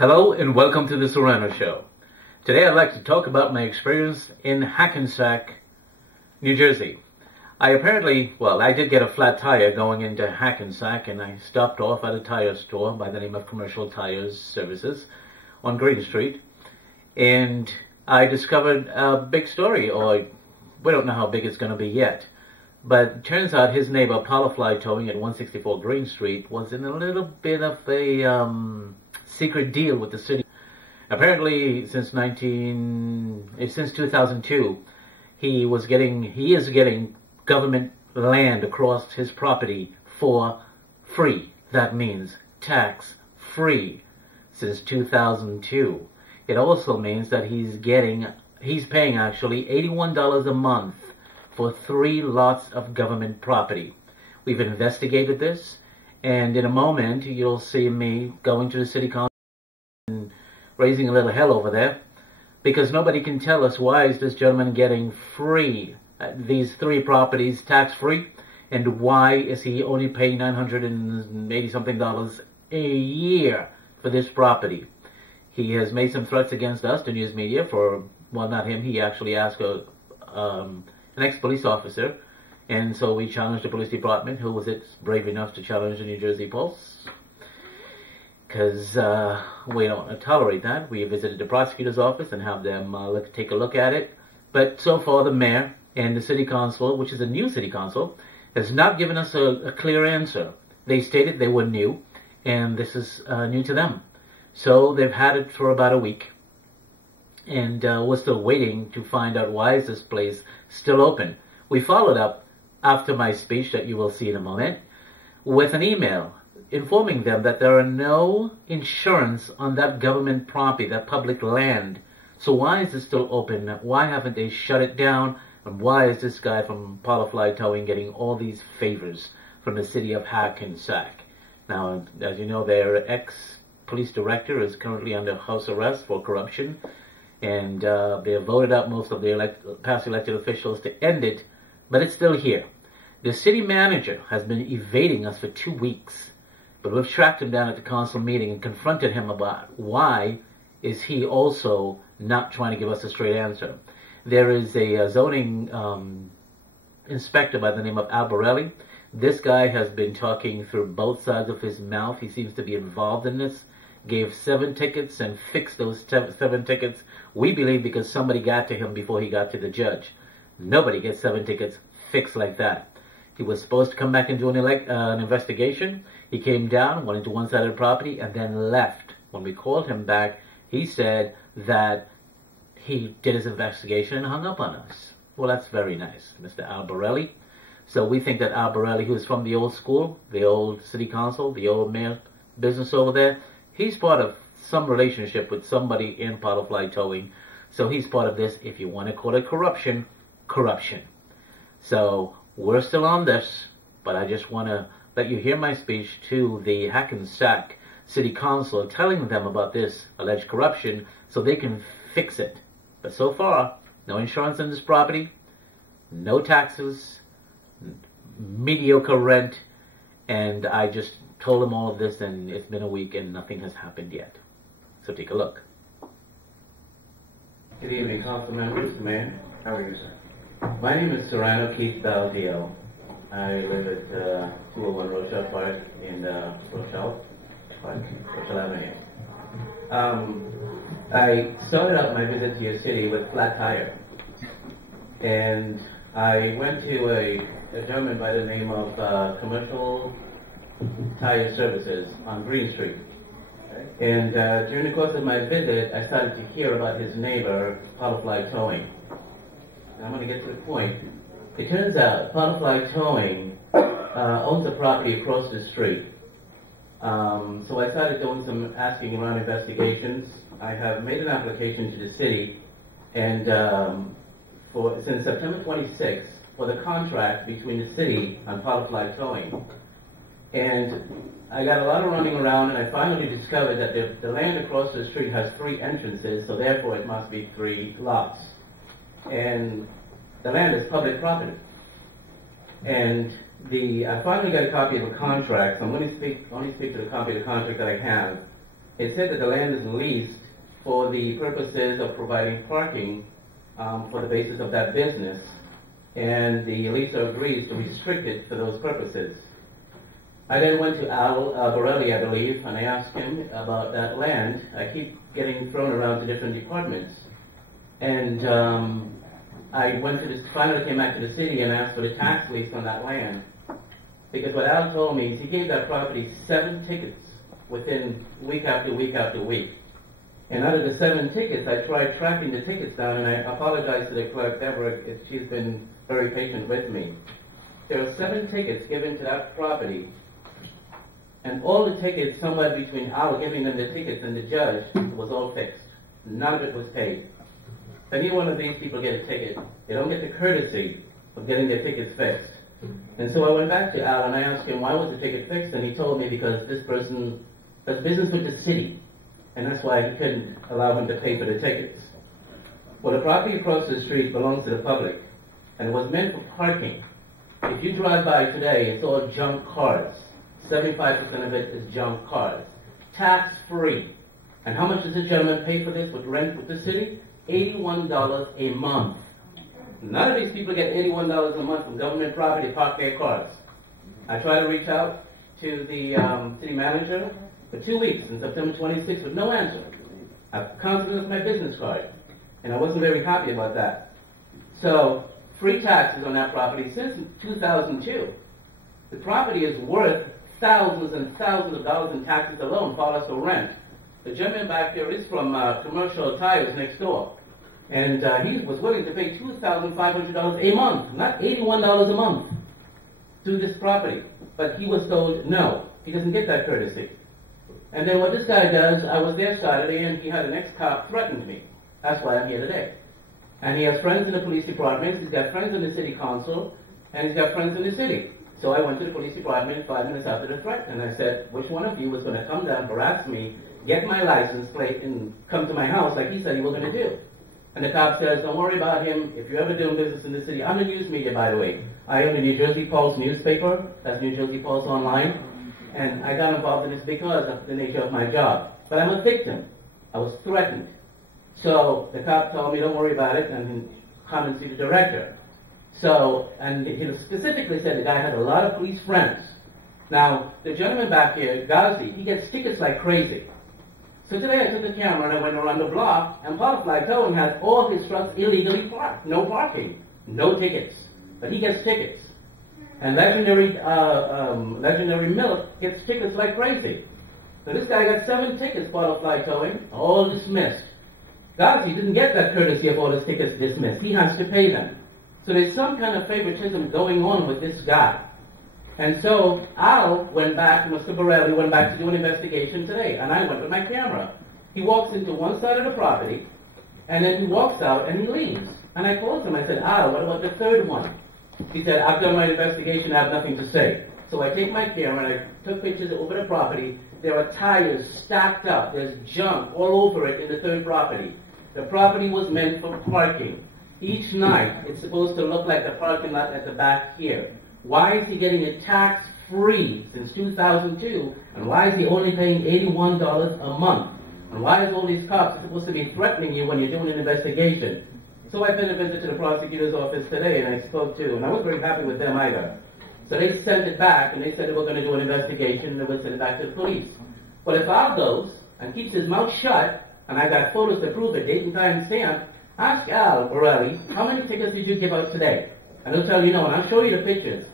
Hello and welcome to the Sirrano Show. Today I'd like to talk about my experience in Hackensack, New Jersey. I did get a flat tire going into Hackensack, and I stopped off at a tire store by the name of Commercial Tires Services on Green Street, and I discovered a big story, or we don't know how big it's going to be yet. But it turns out his neighbor, Polyfly Towing at 164 Green Street, was in a little bit of a secret deal with the city. Apparently, since 2002, he is getting government land across his property for free. That means tax free since 2002. It also means that he's paying actually $81 a month for 3 lots of government property. We've investigated this, and in a moment you'll see me going to the city council and raising a little hell over there, because nobody can tell us why is this gentleman getting free these 3 properties tax-free, and why is he only paying $980 something a year for this property. He has made some threats against us, the news media, not him, he actually asked an ex-police officer, and so we challenged the police department, who was brave enough to challenge the New Jersey Pulse, because we don't tolerate that. We visited the prosecutor's office and have them take a look at it, but so far the mayor and the city council, which is a new city council, has not given us a clear answer. They stated they were new, and this is new to them. So they've had it for about a week, and we're still waiting to find out why is this place still open. We followed up after my speech that you will see in a moment with an email informing them that there are no insurance on that government property, that public land. So why is it still open? Why haven't they shut it down? And why is this guy from Polyfly Towing getting all these favors from the city of Hackensack? Now, as you know, their ex-police director is currently under house arrest for corruption, and they have voted out most of the past elected officials to end it, but it's still here. The city manager has been evading us for 2 weeks, but we've tracked him down at the council meeting and confronted him about why is he also not trying to give us a straight answer. There is a zoning inspector by the name of Albarelli. This guy has been talking through both sides of his mouth. He seems to be involved in this. Gave 7 tickets and fixed those 7 tickets, we believe, because somebody got to him before he got to the judge. Nobody gets 7 tickets fixed like that. He was supposed to come back and do an investigation. He came down, went into one side of the property, and then left. When we called him back, he said that he did his investigation and hung up on us. Well, that's very nice, Mr. Albarelli. So we think that Albarelli, who is from the old school, the old city council, the old mayor business over there, he's part of some relationship with somebody in Polyfly Towing. So he's part of this, if you want to call it corruption, corruption. So we're still on this, but I just want to let you hear my speech to the Hackensack City Council, telling them about this alleged corruption so they can fix it. But so far, no insurance on this property, no taxes, mediocre rent, and I just told them all of this, and it's been a week and nothing has happened yet. So take a look. Good evening, council members, Mayor. How are you, sir? My name is Sirrano Keith Baldeo. I live at 201 Rochelle Park in Rochelle Avenue. I started out my visit to your city with flat tire, and I went to a gentleman by the name of Commercial Tire Services on Green Street. And during the course of my visit, I started to hear about his neighbor, Polyfly Towing. And I'm going to get to the point. It turns out Polyfly Towing owns a property across the street. So I started doing some asking around investigations. I have made an application to the city, and since September 26th, for the contract between the city and Polyfly Towing. And I got a lot of running around, and I finally discovered that the land across the street has 3 entrances, so therefore it must be 3 lots. And the land is public property. And I finally got a copy of a contract, so I'm going to only speak to the copy of the contract that I have. It said that the land is leased for the purposes of providing parking for the basis of that business, and the leaser agrees to restrict it for those purposes. I then went to Al Borelli, I believe, and I asked him about that land. I keep getting thrown around to different departments. And I went to this, finally came back to the city and asked for the tax lease on that land. Because what Al told me is he gave that property 7 tickets within week after week after week. And out of the 7 tickets, I tried tracking the tickets down, and I apologize to the clerk, Deborah, she's been very patient with me. There are 7 tickets given to that property, and all the tickets, somewhere between Al giving them the tickets and the judge, was all fixed. None of it was paid. If any one of these people get a ticket, they don't get the courtesy of getting their tickets fixed. And so I went back to Al and I asked him, why was the ticket fixed? And he told me because this person does business with the city, and that's why he couldn't allow him to pay for the tickets. Well, the property across the street belongs to the public, and it was meant for parking. If you drive by today, it's all junk cars. 75% of it is junk cars. Tax-free. And how much does the gentleman pay for this with rent with the city? $81 a month. None of these people get $81 a month from government property to park their cars. I tried to reach out to the city manager for 2 weeks, on September 26th, with no answer. I've counted with my business card, and I wasn't very happy about that. So, free taxes on that property since 2002. The property is worth thousands and thousands of dollars in taxes alone, far less for rent. The gentleman back there is from Commercial Tires next door, and he was willing to pay $2,500 a month, not $81 a month, to this property. But he was told no, he doesn't get that courtesy. And then what this guy does, I was there Saturday, and he had an ex-cop threaten me. That's why I'm here today. And he has friends in the police department, he's got friends in the city council, and he's got friends in the city. So I went to the police department 5 minutes after the threat, and I said, which one of you was going to come down, harass me, get my license plate, and come to my house like he said he was going to do? And the cop says, don't worry about him. If you're ever doing business in the city, I'm the news media, by the way. I own the New Jersey Pulse newspaper. That's New Jersey Pulse Online. And I got involved in this because of the nature of my job. But I'm a victim. I was threatened. So the cop told me, don't worry about it, and come and see the director. So, and he specifically said the guy had a lot of police friends. Now, the gentleman back here, Ghazi, he gets tickets like crazy. So today I took the camera and I went around the block, and Paul Towing has all his trucks illegally parked. No parking, no tickets. But he gets tickets. And Legendary Milk gets tickets like crazy. So this guy got 7 tickets, Paul Towing, all dismissed. Ghazi didn't get that courtesy of all his tickets dismissed. He has to pay them. So there's some kind of favoritism going on with this guy. And so Al went back, Mr. Borelli went back to do an investigation today, and I went with my camera. He walks into one side of the property, and then he walks out and he leaves. And I told him, I said, Al, what about the third one? He said, I've done my investigation, I have nothing to say. So I take my camera and I took pictures over the property. There are tires stacked up, there's junk all over it in the third property. The property was meant for parking. Each night, it's supposed to look like the parking lot at the back here. Why is he getting it tax-free since 2002? And why is he only paying $81 a month? And why is all these cops supposed to be threatening you when you're doing an investigation? So I paid a visit to the prosecutor's office today, and I spoke to, and I wasn't very happy with them either. So they sent it back, and they said they were going to do an investigation, and they would send it back to the police. But if Al goes and keeps his mouth shut, and I got photos to prove it, date and time stamp, ask Al Borelli, how many tickets did you give out today? And he'll tell you no, and I'll show you the pictures.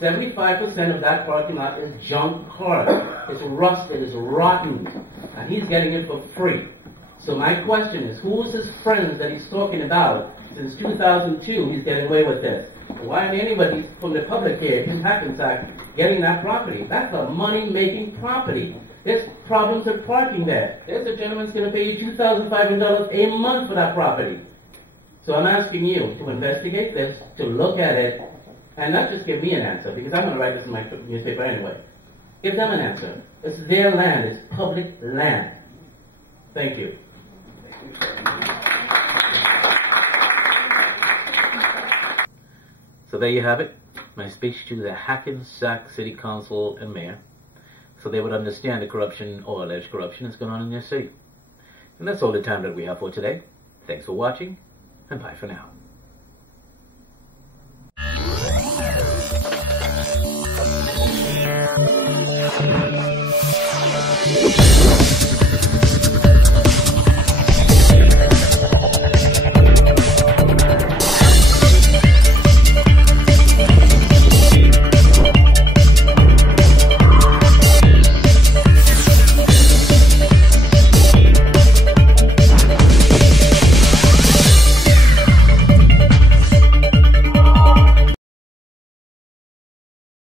75% of that parking lot is junk cars. It's rusted, it's rotten, and he's getting it for free. So my question is, who's his friends that he's talking about? Since 2002, he's getting away with this. Why isn't anybody from the public here in Hackensack getting that property? That's a money-making property. There's problems with parking there. There's a gentleman's going to pay you $2,500 a month for that property. So I'm asking you to investigate this, to look at it, and not just give me an answer, because I'm going to write this in my newspaper anyway. Give them an answer. It's their land. It's public land. Thank you. So there you have it. My speech to the Hackensack City Council and Mayor. so they would understand the corruption or alleged corruption that's going on in their city. And that's all the time that we have for today. Thanks for watching, and bye for now.